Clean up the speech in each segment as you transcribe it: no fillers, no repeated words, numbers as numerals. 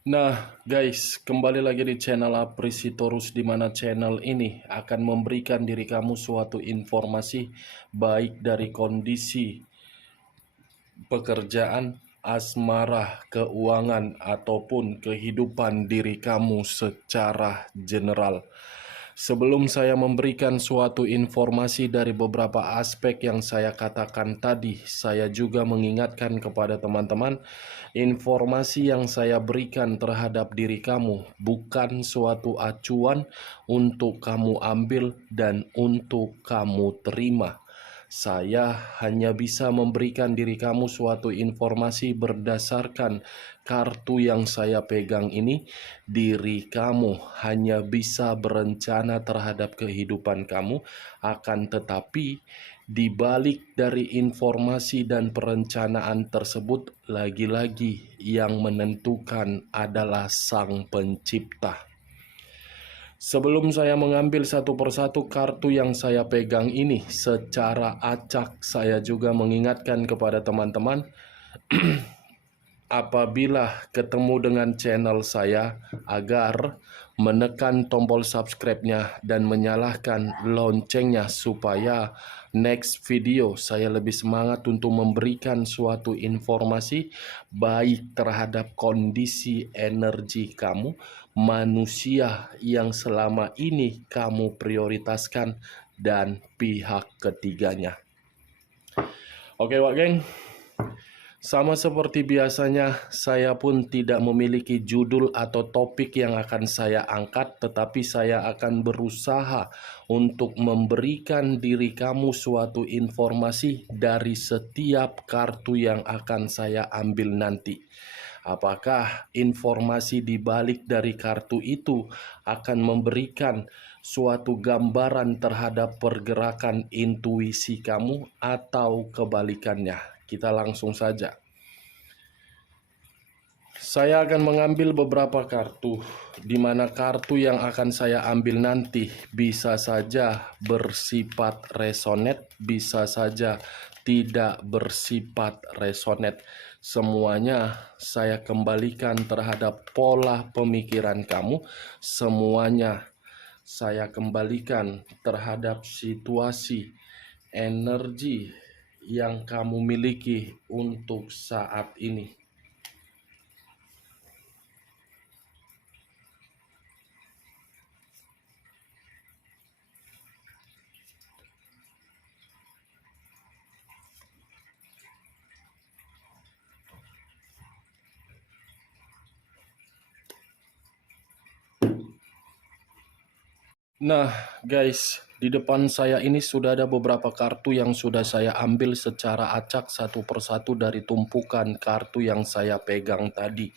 Nah, guys, kembali lagi di channel Aprisitorus, di mana channel ini akan memberikan diri kamu suatu informasi baik dari kondisi pekerjaan, asmara, keuangan, ataupun kehidupan diri kamu secara general. Sebelum saya memberikan suatu informasi dari beberapa aspek yang saya katakan tadi, saya juga mengingatkan kepada teman-teman, informasi yang saya berikan terhadap diri kamu bukan suatu acuan untuk kamu ambil dan untuk kamu terima. Saya hanya bisa memberikan diri kamu suatu informasi berdasarkan kartu yang saya pegang ini. Diri kamu hanya bisa berencana terhadap kehidupan kamu, akan tetapi di balik dari informasi dan perencanaan tersebut, lagi-lagi yang menentukan adalah Sang Pencipta. Sebelum saya mengambil satu persatu kartu yang saya pegang ini secara acak, saya juga mengingatkan kepada teman-teman, apabila ketemu dengan channel saya, agar menekan tombol subscribe-nya dan menyalakan loncengnya supaya next video saya lebih semangat untuk memberikan suatu informasi baik terhadap kondisi energi kamu, manusia yang selama ini kamu prioritaskan, dan pihak ketiganya. Oke, Wak Geng. Sama seperti biasanya, saya pun tidak memiliki judul atau topik yang akan saya angkat, tetapi saya akan berusaha untuk memberikan diri kamu suatu informasi dari setiap kartu yang akan saya ambil nanti. Apakah informasi di balik dari kartu itu akan memberikan suatu gambaran terhadap pergerakan intuisi kamu atau kebalikannya? Kita langsung saja. Saya akan mengambil beberapa kartu, di mana kartu yang akan saya ambil nanti bisa saja bersifat resonate, bisa saja tidak bersifat resonate. Semuanya saya kembalikan terhadap pola pemikiran kamu, semuanya saya kembalikan terhadap situasi energi yang kamu miliki untuk saat ini. Nah, guys, di depan saya ini sudah ada beberapa kartu yang sudah saya ambil secara acak satu persatu dari tumpukan kartu yang saya pegang tadi.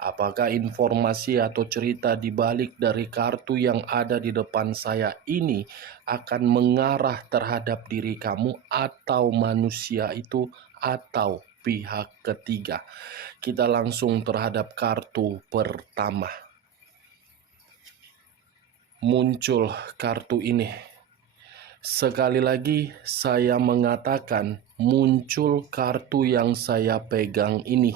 Apakah informasi atau cerita di balik dari kartu yang ada di depan saya ini akan mengarah terhadap diri kamu atau manusia itu atau pihak ketiga? Kita langsung terhadap kartu pertama. Muncul kartu ini. Sekali lagi saya mengatakan muncul kartu yang saya pegang ini.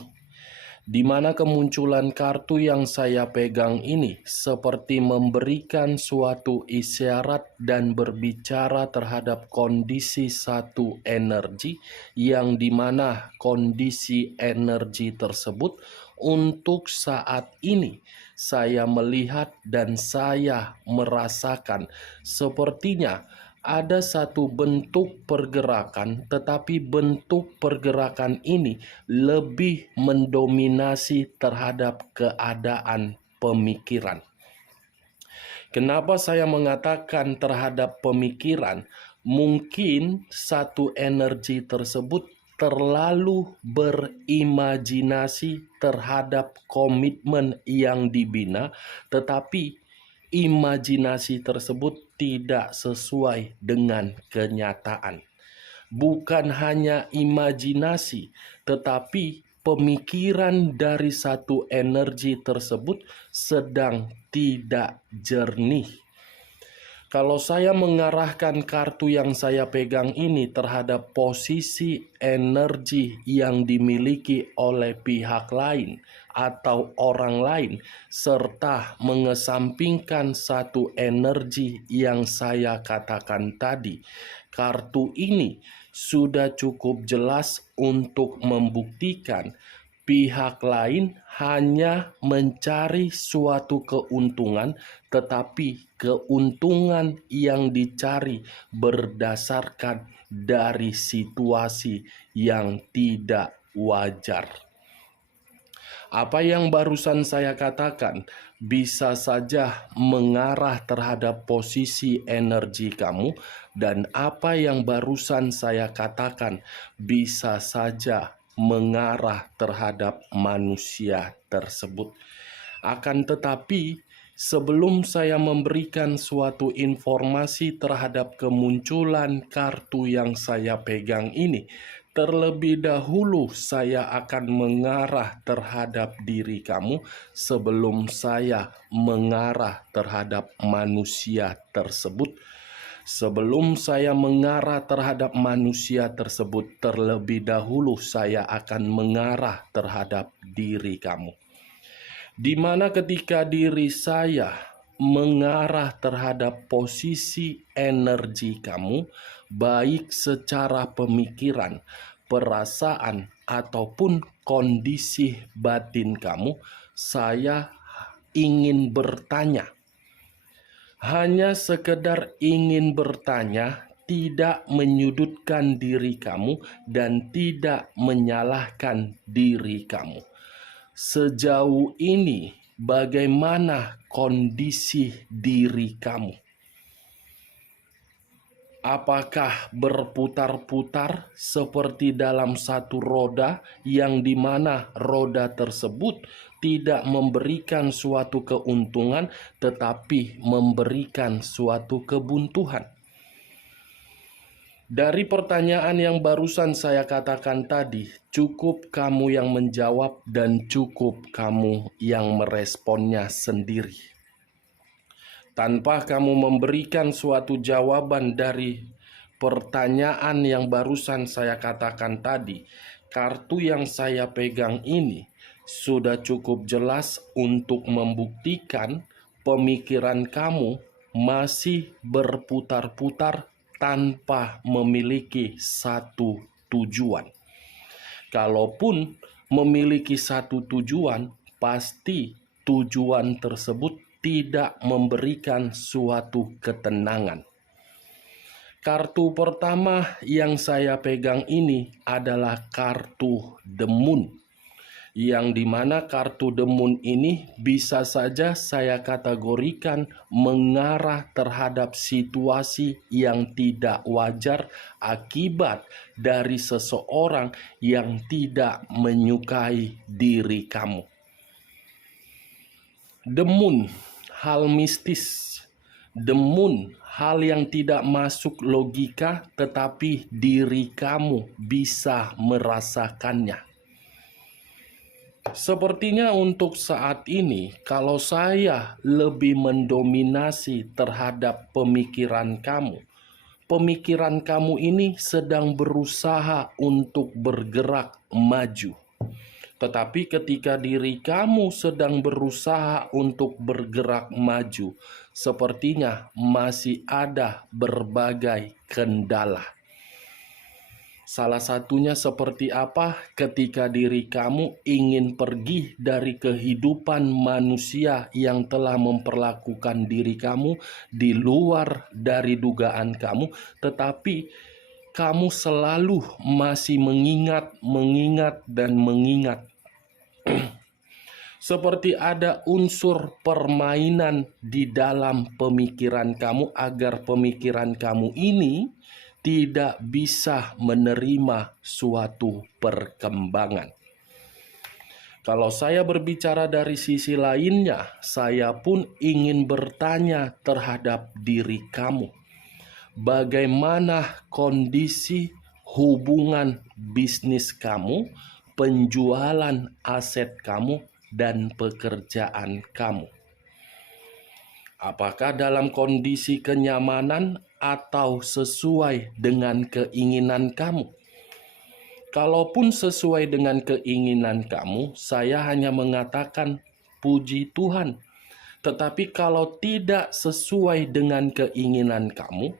Di mana kemunculan kartu yang saya pegang ini seperti memberikan suatu isyarat dan berbicara terhadap kondisi satu energi, yang dimana kondisi energi tersebut untuk saat ini saya melihat dan saya merasakan sepertinya ada satu bentuk pergerakan, tetapi bentuk pergerakan ini lebih mendominasi terhadap keadaan pemikiran. Kenapa saya mengatakan terhadap pemikiran? Mungkin satu energi tersebut terlalu berimajinasi terhadap komitmen yang dibina, tetapi imajinasi tersebut tidak sesuai dengan kenyataan. Bukan hanya imajinasi, tetapi pemikiran dari satu energi tersebut sedang tidak jernih. Kalau saya mengarahkan kartu yang saya pegang ini terhadap posisi energi yang dimiliki oleh pihak lain atau orang lain, serta mengesampingkan satu energi yang saya katakan tadi, kartu ini sudah cukup jelas untuk membuktikan pihak lain hanya mencari suatu keuntungan, tetapi keuntungan yang dicari berdasarkan dari situasi yang tidak wajar. Apa yang barusan saya katakan bisa saja mengarah terhadap posisi energi kamu, dan apa yang barusan saya katakan bisa saja mengarah terhadap manusia tersebut. Akan tetapi, sebelum saya memberikan suatu informasi terhadap kemunculan kartu yang saya pegang ini, terlebih dahulu saya akan mengarah terhadap diri kamu sebelum saya mengarah terhadap manusia tersebut. Sebelum saya mengarah terhadap manusia tersebut, terlebih dahulu saya akan mengarah terhadap diri kamu. Di mana ketika diri saya mengarah terhadap posisi energi kamu, baik secara pemikiran, perasaan, ataupun kondisi batin kamu, saya ingin bertanya. Hanya sekedar ingin bertanya, tidak menyudutkan diri kamu dan tidak menyalahkan diri kamu. Sejauh ini, bagaimana kondisi diri kamu? Apakah berputar-putar seperti dalam satu roda yang dimana roda tersebut tidak memberikan suatu keuntungan tetapi memberikan suatu kebuntuan? Dari pertanyaan yang barusan saya katakan tadi, cukup kamu yang menjawab dan cukup kamu yang meresponnya sendiri. Tanpa kamu memberikan suatu jawaban dari pertanyaan yang barusan saya katakan tadi, kartu yang saya pegang ini sudah cukup jelas untuk membuktikan pemikiran kamu masih berputar-putar tanpa memiliki satu tujuan. Kalaupun memiliki satu tujuan, pasti tujuan tersebut tidak memberikan suatu ketenangan. Kartu pertama yang saya pegang ini adalah kartu The Moon, yang dimana kartu The Moon ini bisa saja saya kategorikan mengarah terhadap situasi yang tidak wajar akibat dari seseorang yang tidak menyukai diri kamu. The Moon, hal mistis. The Moon, hal yang tidak masuk logika, tetapi diri kamu bisa merasakannya. Sepertinya untuk saat ini, kalau saya lebih mendominasi terhadap pemikiran kamu ini sedang berusaha untuk bergerak maju. Tetapi ketika diri kamu sedang berusaha untuk bergerak maju, sepertinya masih ada berbagai kendala. Salah satunya seperti apa? Ketika diri kamu ingin pergi dari kehidupan manusia yang telah memperlakukan diri kamu di luar dari dugaan kamu, tetapi kamu selalu masih mengingat, dan mengingat. Seperti ada unsur permainan di dalam pemikiran kamu agar pemikiran kamu ini tidak bisa menerima suatu perkembangan. Kalau saya berbicara dari sisi lainnya, saya pun ingin bertanya terhadap diri kamu. Bagaimana kondisi hubungan bisnis kamu, penjualan aset kamu, dan pekerjaan kamu? Apakah dalam kondisi kenyamanan atau sesuai dengan keinginan kamu? Kalaupun sesuai dengan keinginan kamu, saya hanya mengatakan puji Tuhan. Tetapi kalau tidak sesuai dengan keinginan kamu,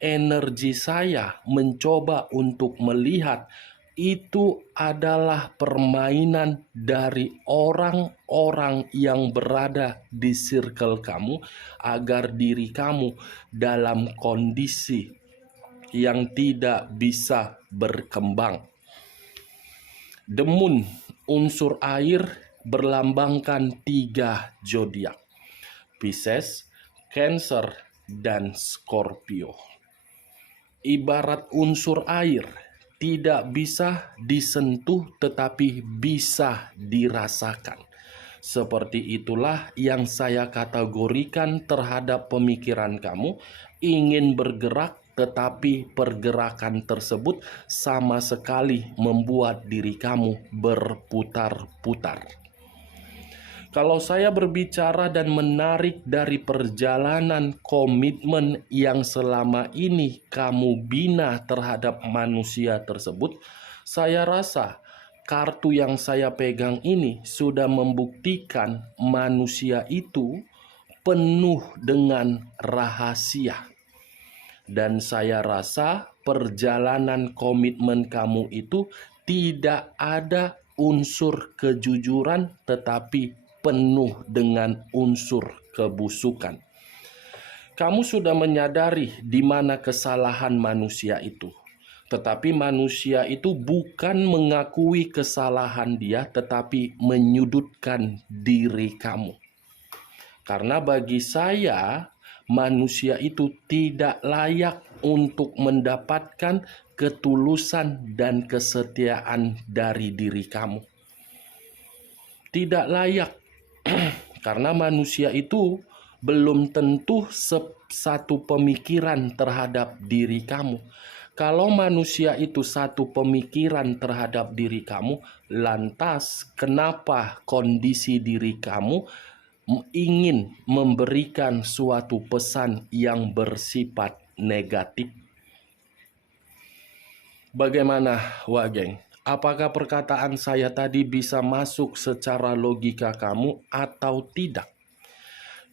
energi saya mencoba untuk melihat itu adalah permainan dari orang-orang yang berada di circle kamu agar diri kamu dalam kondisi yang tidak bisa berkembang. Demun, unsur air, berlambangkan 3 zodiak. Pisces, Cancer, dan Scorpio. Ibarat unsur air, tidak bisa disentuh tetapi bisa dirasakan. Seperti itulah yang saya kategorikan terhadap pemikiran kamu, ingin bergerak tetapi pergerakan tersebut sama sekali membuat diri kamu berputar-putar. Kalau saya berbicara dan menarik dari perjalanan komitmen yang selama ini kamu bina terhadap manusia tersebut, saya rasa kartu yang saya pegang ini sudah membuktikan manusia itu penuh dengan rahasia. Dan saya rasa perjalanan komitmen kamu itu tidak ada unsur kejujuran tetapi penuh dengan unsur kebusukan. Kamu sudah menyadari di mana kesalahan manusia itu. Tetapi manusia itu bukan mengakui kesalahan dia, tetapi menyudutkan diri kamu. Karena bagi saya, manusia itu tidak layak untuk mendapatkan ketulusan dan kesetiaan dari diri kamu. Tidak layak. Karena manusia itu belum tentu satu pemikiran terhadap diri kamu. Kalau manusia itu satu pemikiran terhadap diri kamu, lantas kenapa kondisi diri kamu ingin memberikan suatu pesan yang bersifat negatif? Bagaimana, Wak Geng? Apakah perkataan saya tadi bisa masuk secara logika kamu atau tidak?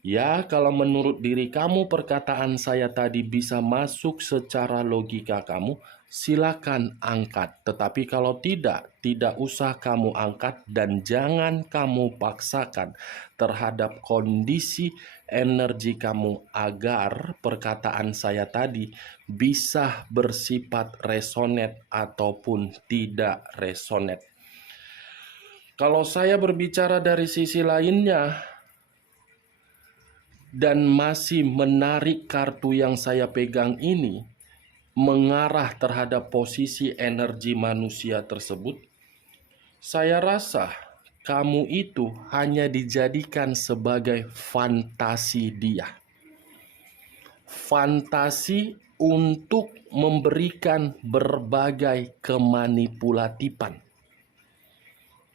Ya, kalau menurut diri kamu perkataan saya tadi bisa masuk secara logika kamu, silakan angkat. Tetapi kalau tidak usah kamu angkat dan jangan kamu paksakan terhadap kondisi energi kamu agar perkataan saya tadi bisa bersifat resonate ataupun tidak resonate. Kalau saya berbicara dari sisi lainnya dan masih menarik kartu yang saya pegang ini mengarah terhadap posisi energi manusia tersebut, saya rasa kamu itu hanya dijadikan sebagai fantasi dia. Fantasi untuk memberikan berbagai kemanipulatifan.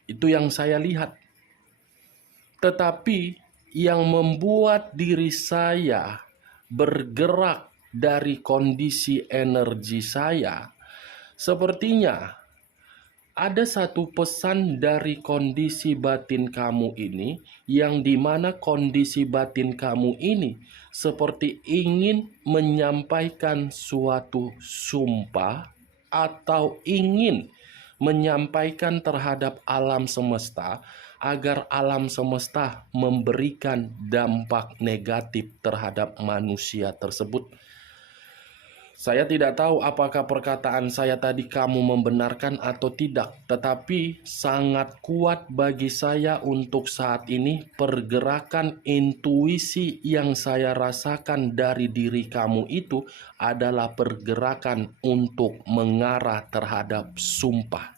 Itu yang saya lihat. Tetapi yang membuat diri saya bergerak dari kondisi energi saya, sepertinya ada satu pesan dari kondisi batin kamu ini, yang dimana kondisi batin kamu ini seperti ingin menyampaikan suatu sumpah atau ingin menyampaikan terhadap alam semesta agar alam semesta memberikan dampak negatif terhadap manusia tersebut. Saya tidak tahu apakah perkataan saya tadi kamu membenarkan atau tidak, tetapi sangat kuat bagi saya untuk saat ini pergerakan intuisi yang saya rasakan dari diri kamu itu adalah pergerakan untuk mengarah terhadap sumpah.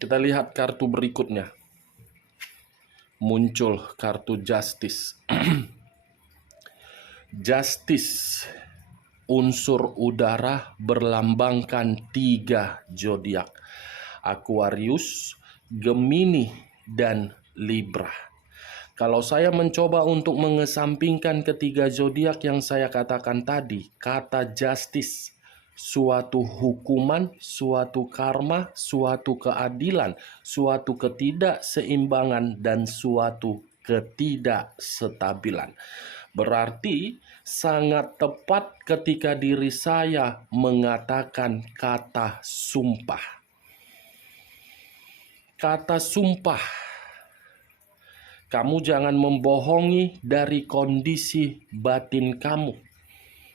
Kita lihat kartu berikutnya. Muncul kartu Justice. Justice, unsur udara, berlambangkan 3 zodiak: Aquarius, Gemini, dan Libra. Kalau saya mencoba untuk mengesampingkan ketiga zodiak yang saya katakan tadi, kata justice, suatu hukuman, suatu karma, suatu keadilan, suatu ketidakseimbangan, dan suatu ketidakstabilan. Berarti sangat tepat ketika diri saya mengatakan kata sumpah. Kata sumpah, kamu jangan membohongi dari kondisi batin kamu.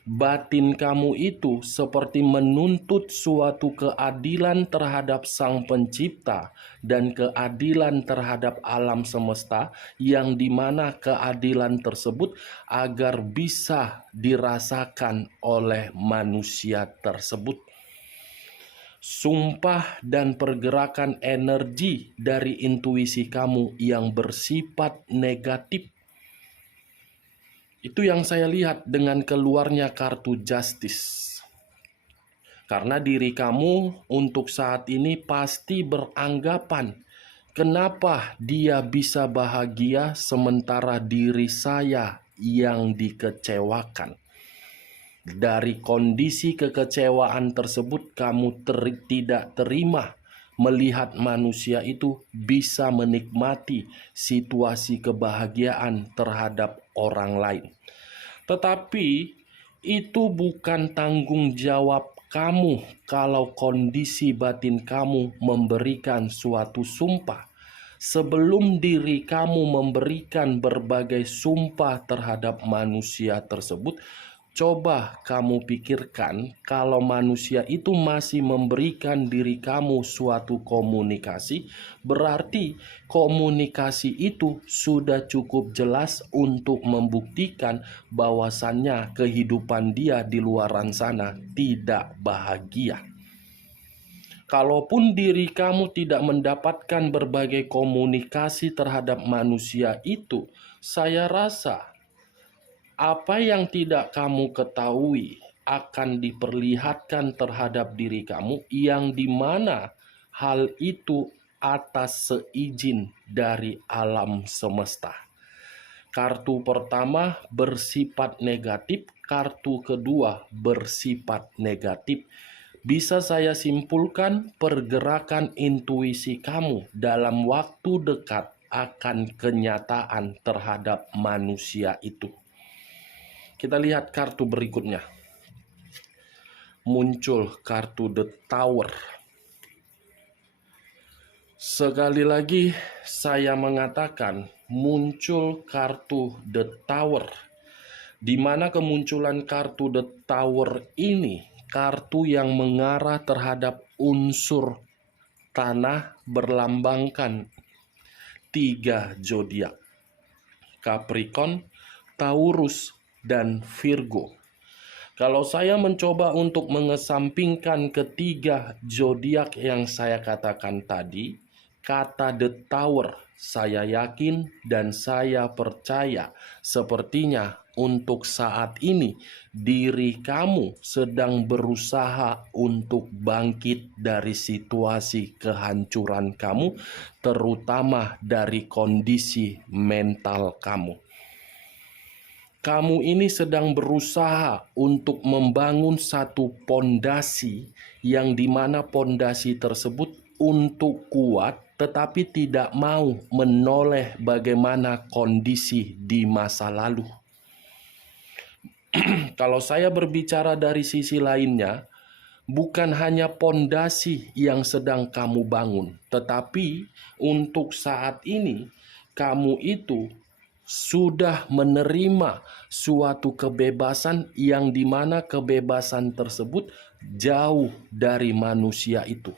Batin kamu itu seperti menuntut suatu keadilan terhadap Sang Pencipta dan keadilan terhadap alam semesta, yang dimana keadilan tersebut agar bisa dirasakan oleh manusia tersebut. Sumpah dan pergerakan energi dari intuisi kamu yang bersifat negatif, itu yang saya lihat dengan keluarnya kartu justice. Karena diri kamu untuk saat ini pasti beranggapan, kenapa dia bisa bahagia sementara diri saya yang dikecewakan. Dari kondisi kekecewaan tersebut, kamu tidak terima melihat manusia itu bisa menikmati situasi kebahagiaan terhadap orang lain. Tetapi itu bukan tanggung jawab kamu kalau kondisi batin kamu memberikan suatu sumpah. Sebelum diri kamu memberikan berbagai sumpah terhadap manusia tersebut, coba kamu pikirkan kalau manusia itu masih memberikan diri kamu suatu komunikasi, berarti komunikasi itu sudah cukup jelas untuk membuktikan bahwasannya kehidupan dia di luaran sana tidak bahagia. Kalaupun diri kamu tidak mendapatkan berbagai komunikasi terhadap manusia itu, saya rasa apa yang tidak kamu ketahui akan diperlihatkan terhadap diri kamu, yang dimana hal itu atas seizin dari alam semesta. Kartu pertama bersifat negatif, kartu kedua bersifat negatif. Bisa saya simpulkan, pergerakan intuisi kamu dalam waktu dekat akan kenyataan terhadap manusia itu. Kita lihat kartu berikutnya. Muncul kartu The Tower. Sekali lagi saya mengatakan muncul kartu The Tower. Di mana kemunculan kartu The Tower ini, kartu yang mengarah terhadap unsur tanah berlambangkan 3 zodiak. Capricorn, Taurus, dan Virgo. Kalau saya mencoba untuk mengesampingkan ketiga zodiak yang saya katakan tadi, kata The Tower, saya yakin dan saya percaya sepertinya untuk saat ini diri kamu sedang berusaha untuk bangkit dari situasi kehancuran kamu, terutama dari kondisi mental kamu. Kamu ini sedang berusaha untuk membangun satu pondasi, yang dimana pondasi tersebut untuk kuat, tetapi tidak mau menoleh bagaimana kondisi di masa lalu. Kalau saya berbicara dari sisi lainnya, bukan hanya pondasi yang sedang kamu bangun, tetapi untuk saat ini kamu itu sudah menerima suatu kebebasan, yang dimana kebebasan tersebut jauh dari manusia itu.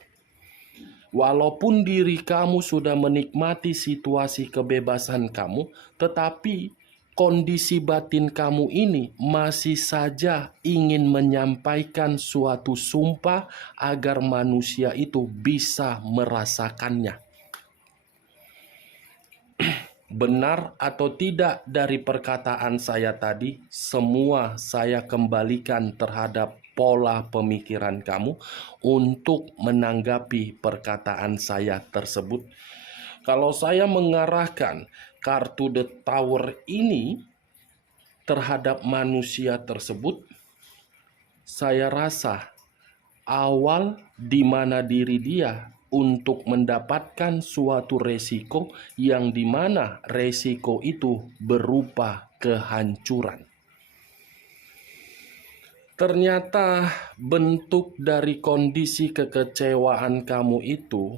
Walaupun diri kamu sudah menikmati situasi kebebasan kamu, tetapi kondisi batin kamu ini masih saja ingin menyampaikan suatu sumpah agar manusia itu bisa merasakannya. Benar atau tidak dari perkataan saya tadi, semua saya kembalikan terhadap pola pemikiran kamu untuk menanggapi perkataan saya tersebut. Kalau saya mengarahkan kartu The Tower ini terhadap manusia tersebut, saya rasa awal di mana diri dia untuk mendapatkan suatu resiko yang dimana resiko itu berupa kehancuran. Ternyata bentuk dari kondisi kekecewaan kamu itu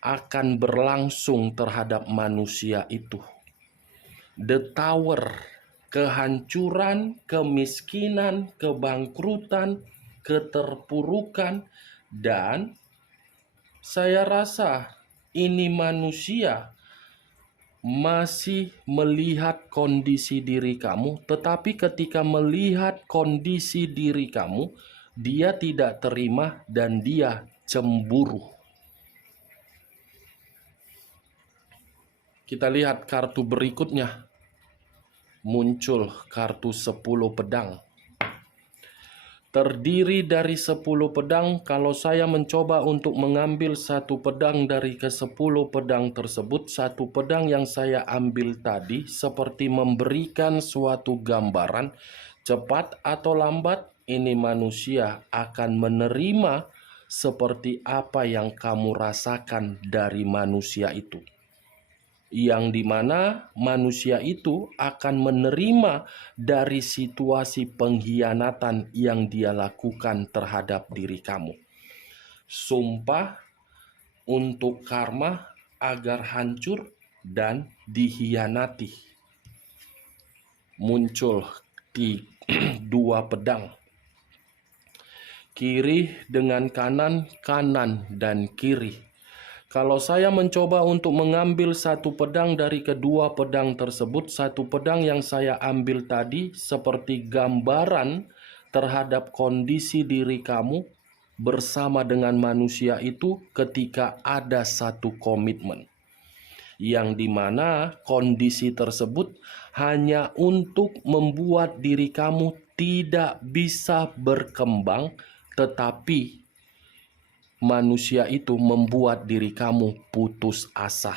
akan berlangsung terhadap manusia itu. The Tower, kehancuran, kemiskinan, kebangkrutan, keterpurukan, dan saya rasa ini manusia masih melihat kondisi diri kamu, tetapi ketika melihat kondisi diri kamu, dia tidak terima dan dia cemburu. Kita lihat kartu berikutnya. Muncul kartu 10 pedang. Terdiri dari 10 pedang. Kalau saya mencoba untuk mengambil satu pedang dari ke-10 pedang tersebut, satu pedang yang saya ambil tadi seperti memberikan suatu gambaran, cepat atau lambat ini manusia akan menerima seperti apa yang kamu rasakan dari manusia itu. Yang dimana manusia itu akan menerima dari situasi pengkhianatan yang dia lakukan terhadap diri kamu. Sumpah untuk karma agar hancur dan dikhianati. Muncul di 2 pedang. Kiri dengan kanan, kanan dan kiri. Kalau saya mencoba untuk mengambil satu pedang dari kedua pedang tersebut, satu pedang yang saya ambil tadi seperti gambaran terhadap kondisi diri kamu bersama dengan manusia itu ketika ada satu komitmen. Yang dimana kondisi tersebut hanya untuk membuat diri kamu tidak bisa berkembang, tetapi manusia itu membuat diri kamu putus asa.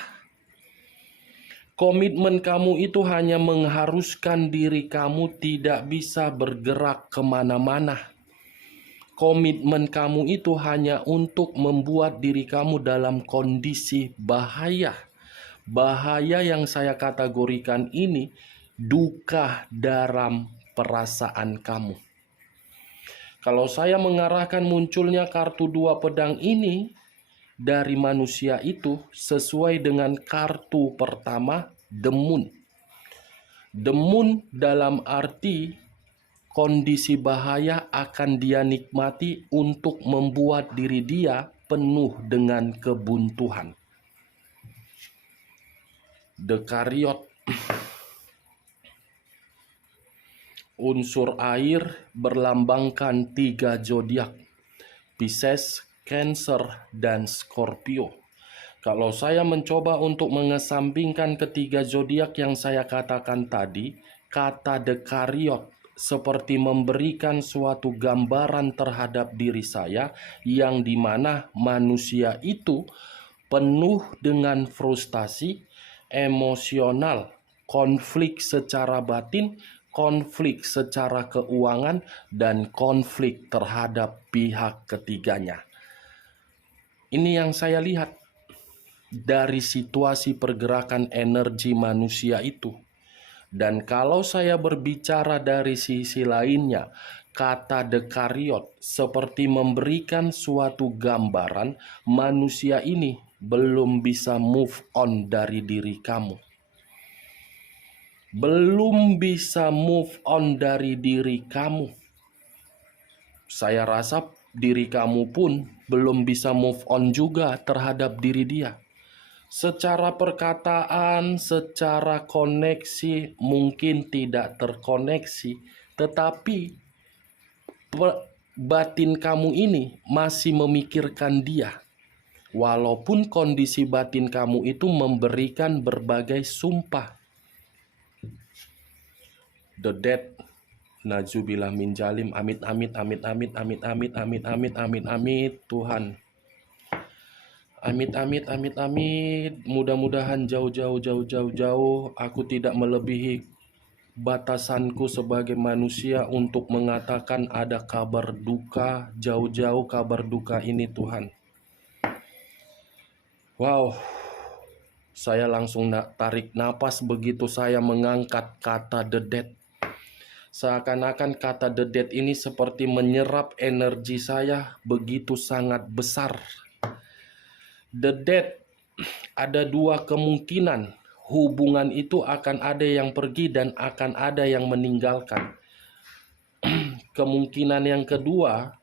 Komitmen kamu itu hanya mengharuskan diri kamu tidak bisa bergerak kemana-mana. Komitmen kamu itu hanya untuk membuat diri kamu dalam kondisi bahaya. Bahaya yang saya kategorikan ini duka dalam perasaan kamu. Kalau saya mengarahkan munculnya kartu 2 pedang ini dari manusia itu sesuai dengan kartu pertama, The Moon. The Moon dalam arti kondisi bahaya akan dia nikmati untuk membuat diri dia penuh dengan kebuntuan. The Chariot. Unsur air berlambangkan 3 zodiak, Pisces, Cancer, dan Scorpio. Kalau saya mencoba untuk mengesampingkan ketiga zodiak yang saya katakan tadi, kata The Chariot seperti memberikan suatu gambaran terhadap diri saya yang dimana manusia itu penuh dengan frustasi, emosional, konflik secara batin, konflik secara keuangan, dan konflik terhadap pihak ketiganya. Ini yang saya lihat dari situasi pergerakan energi manusia itu. Dan kalau saya berbicara dari sisi lainnya, kata The Chariot seperti memberikan suatu gambaran manusia ini belum bisa move on dari diri kamu. Belum bisa move on dari diri kamu. Saya rasa diri kamu pun belum bisa move on juga terhadap diri dia. Secara perkataan, secara koneksi mungkin tidak terkoneksi, tetapi batin kamu ini masih memikirkan dia. Walaupun kondisi batin kamu itu memberikan berbagai sumpah. The Dead, Najubillah min jalim, amit amit amit amit amit amit amit amit amit amit Tuhan. Amit, amit, amit, amit. Mudah-mudahan jauh-jauh aku tidak melebihi batasanku sebagai manusia untuk mengatakan ada kabar duka, jauh-jauh kabar duka ini Tuhan. Wow, saya langsung tarik napas begitu saya mengangkat kata the dead. Seakan-akan kata the dead ini seperti menyerap energi saya begitu sangat besar. The dead, ada dua kemungkinan. Hubungan itu akan ada yang pergi dan akan ada yang meninggalkan. Kemungkinan yang kedua,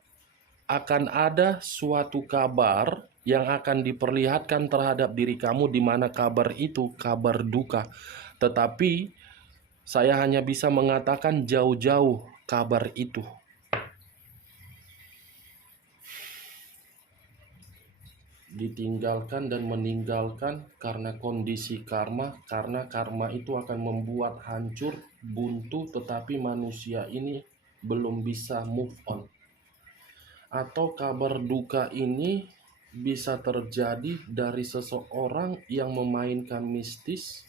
akan ada suatu kabar yang akan diperlihatkan terhadap diri kamu, di mana kabar itu kabar duka. Tetapi saya hanya bisa mengatakan jauh-jauh kabar itu. Ditinggalkan dan meninggalkan karena kondisi karma, karena karma itu akan membuat hancur, buntu, tetapi manusia ini belum bisa move on. Atau kabar duka ini bisa terjadi dari seseorang yang memainkan mistis,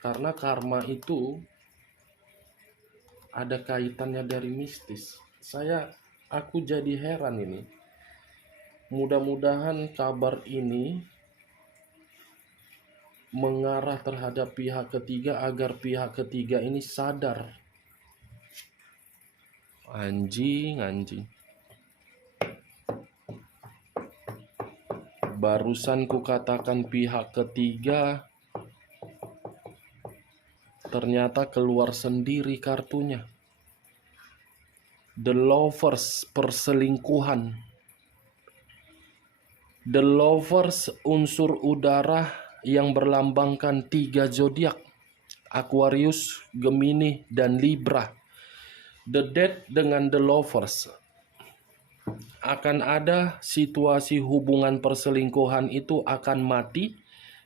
karena karma itu ada kaitannya dari mistis. Aku jadi heran ini. Mudah-mudahan kabar ini mengarah terhadap pihak ketiga agar pihak ketiga ini sadar. Anjing. Barusan ku katakan pihak ketiga, ternyata keluar sendiri kartunya. The Lovers, perselingkuhan. The Lovers, unsur udara yang berlambangkan 3 zodiak, Aquarius, Gemini, dan Libra. The Dead dengan The Lovers, akan ada situasi hubungan perselingkuhan itu akan mati,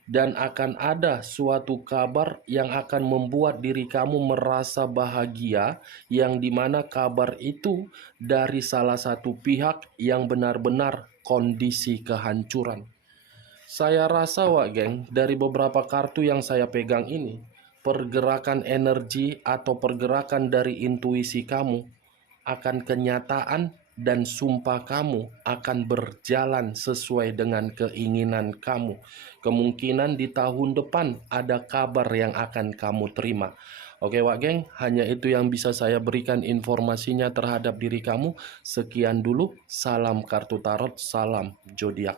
dan akan ada suatu kabar yang akan membuat diri kamu merasa bahagia, yang dimana kabar itu dari salah satu pihak yang benar-benar kondisi kehancuran. Saya rasa geng, dari beberapa kartu yang saya pegang ini, pergerakan energi atau pergerakan dari intuisi kamu akan kenyataan, dan sumpah kamu akan berjalan sesuai dengan keinginan kamu. Kemungkinan di tahun depan ada kabar yang akan kamu terima. Oke geng, hanya itu yang bisa saya berikan informasinya terhadap diri kamu. Sekian dulu, salam kartu tarot, salam zodiak.